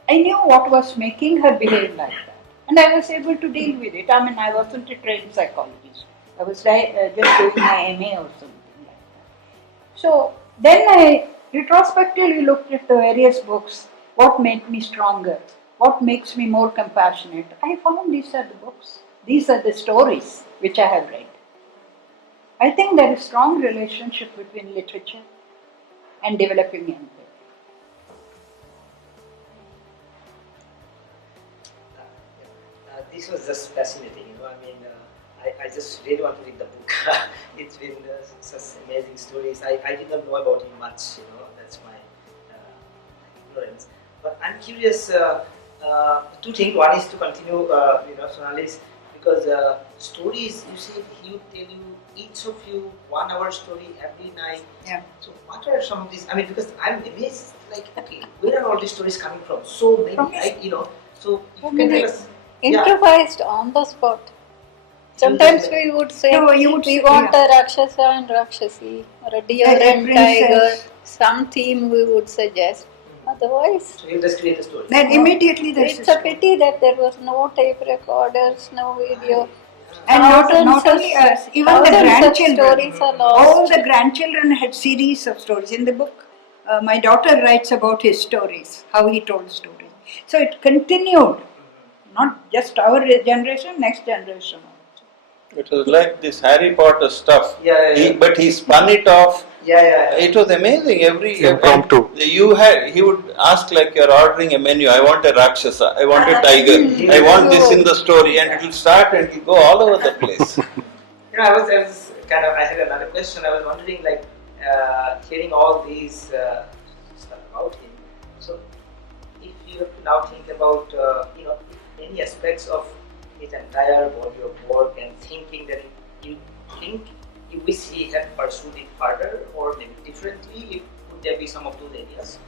I knew what was making her behave like that. And I was able to deal with it. I mean, I wasn't a trained psychologist. I was just doing my MA or something like that. So then I retrospectively looked at the various books, what made me stronger, what makes me more compassionate. I found these are the books. These are the stories which I have read. I think there is a strong relationship between literature and developing empathy. This was just fascinating, I just really want to read the book. It's been such amazing stories. I did not know about him much, that's my ignorance. But I'm curious, two things. One is to continue, Sonali's, because stories, you said each of you 1 hour story every night. Yeah. So what are some of these? I mean, because I'm amazed, okay, where are all these stories coming from? So many, right? So you can tell us. Improvised on the spot. Sometimes we would say, we want a Rakshasa and Rakshasi, or a deer and tiger, some theme we would suggest. Otherwise, so you just create a story. Then immediately there's it's a pity that there was no tape recorders, no video. And not only us, even the grandchildren. Stories are lost. All the grandchildren had series of stories. In the book, my daughter writes about his stories, how he told stories. So it continued, not just our generation, next generation also. It was like this Harry Potter stuff. But he spun it off. It was amazing. Impromptu. He would ask, like, you're ordering a menu. I want a Rakshasa. I want a tiger. I want this in the story, and it will start and it will go all over the place. I had another question. I was wondering, hearing all these stuff about him. So, if you have to now think about, any aspects of his entire body of work and thinking that you think you wish he had pursued it further or maybe differently, it would Could there be some of those areas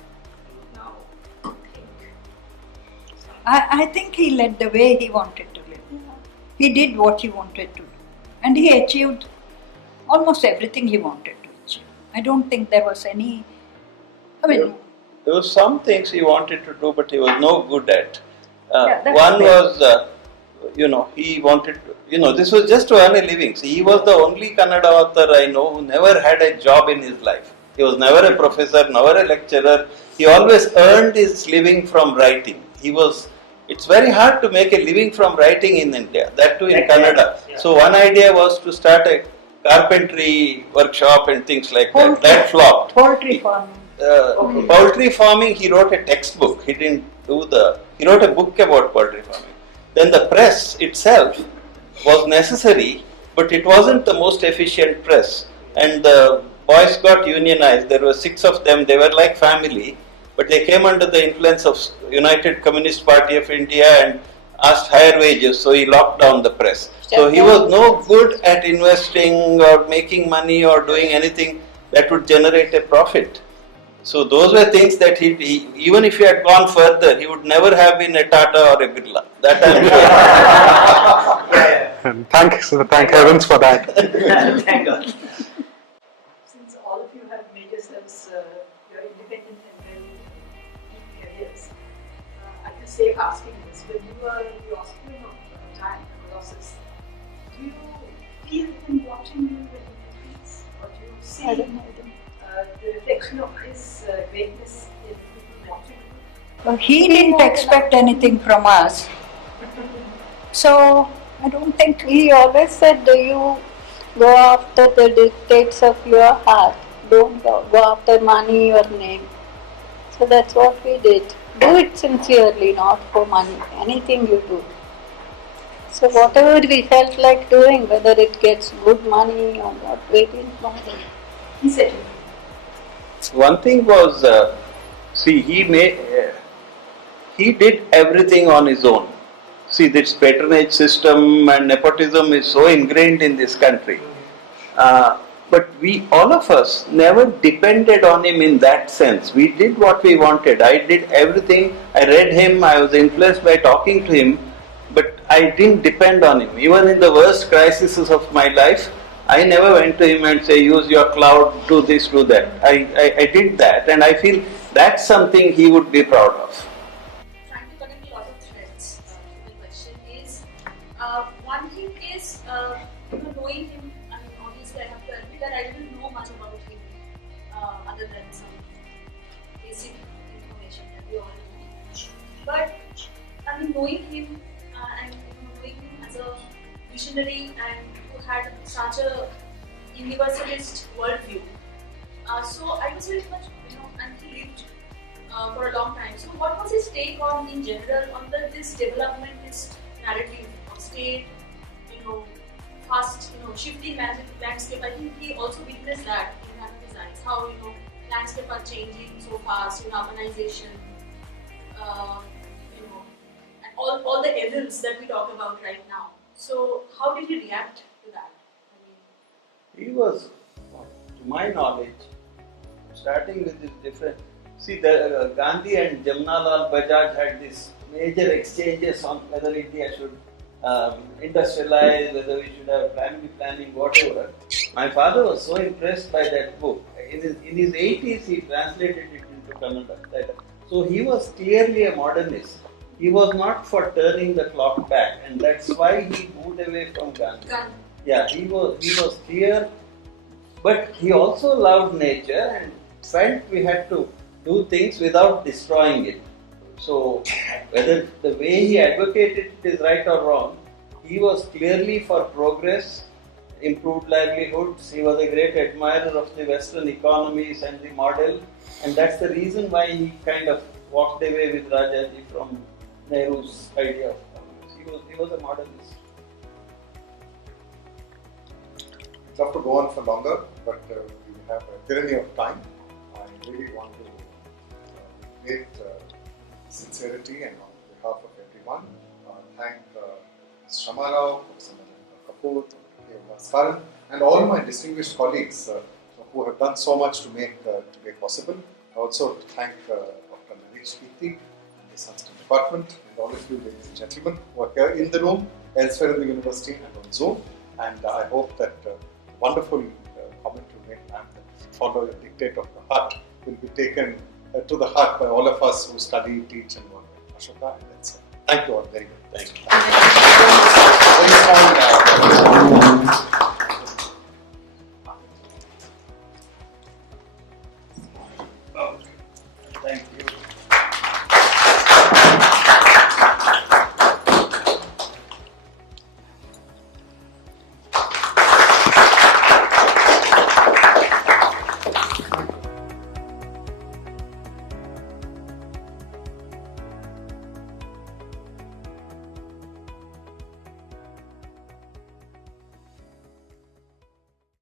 you now think? I think he led the way he wanted to live. He did what he wanted to do. And he achieved almost everything he wanted to achieve. I don't think there was any... There were some things he wanted to do, but he was no good at. That's One was, he wanted to, this was just to earn a living. See, he was the only Kannada author I know who never had a job in his life. He was never a professor, never a lecturer. He always earned his living from writing. It's very hard to make a living from writing in India, that too in Kannada. Yeah. So one idea was to start a carpentry workshop and things like that. That flopped. Poultry farming. Poultry farming, he wrote a textbook. He wrote a book about poultry farming. Then the press itself was necessary, but it wasn't the most efficient press. And the boys got unionized. There were 6 of them. They were like family, but they came under the influence of United Communist Party of India and asked higher wages, so he locked down the press. So he was no good at investing or making money or doing anything that would generate a profit. So those were things that he even if he had gone further, he would never have been a Tata or a Birla. That I'm sure. And thank heavens for that. Thank God. Since all of you have made yourselves your independent and very deep careers, I feel safe asking this. When you were in the Austrian of time, Colossus, do you feel him watching you when you increase? Or do you see the reflection of his greatness in people watching you? He didn't expect anything from us. So I don't think... He always said, you go after the dictates of your heart. Don't go after money or name. So that's what we did. Do it sincerely, not for money. Anything you do. So whatever we felt like doing, whether it gets good money or not, we didn't matter. He said, One thing was, he did everything on his own. See, this patronage system and nepotism is so ingrained in this country. But all of us, never depended on him in that sense. We did what we wanted. I did everything. I read him. I was influenced by talking to him. But I didn't depend on him. Even in the worst crises of my life, I never went to him and say, use your cloud, do this, do that. I did that, and I feel that's something he would be proud of. Trying to connect a lot of threads. My question is, one thing is, knowing him. I mean, obviously, I have to admit that I didn't know much about him, other than some basic information that we all know. But I mean, knowing him and knowing him as a visionary and who had such a universalist worldview. So I was very much, and he lived for a long time. So what was his take on, in general, on this developmentist narrative of state, fast, shifting landscape? I think he also witnessed that in one of his eyes, how, landscape are changing so fast, urbanization, and all the evils that we talk about right now. So how did he react to that? He was, to my knowledge, starting with this different... See, Gandhi and Jamnalal Bajaj had these major exchanges on whether India should industrialize, whether we should have family planning, whatever. My father was so impressed by that book. In his 80s, he translated it into Kannada. So he was clearly a modernist. He was not for turning the clock back, and that's why he moved away from Gandhi. Yeah, he was clear, but he also loved nature and felt we had to do things without destroying it. So, whether the way he advocated it is right or wrong, he was clearly for progress, improved livelihoods. He was a great admirer of the Western economies and the model, and that's the reason why he kind of walked away with Rajaji from Nehru's idea of communism. He was a modernist. I'd love to go on for longer, but we have a tyranny of time. I really want to, with great sincerity and on behalf of everyone, thank Ms. Shamarao, Professor Kapoor, Dr. K. Bhaskaran, and all my distinguished colleagues who have done so much to make today possible. I also thank Dr. Naresh Kirti and the Sanskrit department and all of you, ladies and gentlemen, who are here in the room, elsewhere in the university and on Zoom. And I hope that wonderful comment you made, ma'am, that follow the dictate of the heart will be taken to the heart by all of us who study, teach and work with Ashoka. And that's it. Thank you all very much. Thank you. Very strong.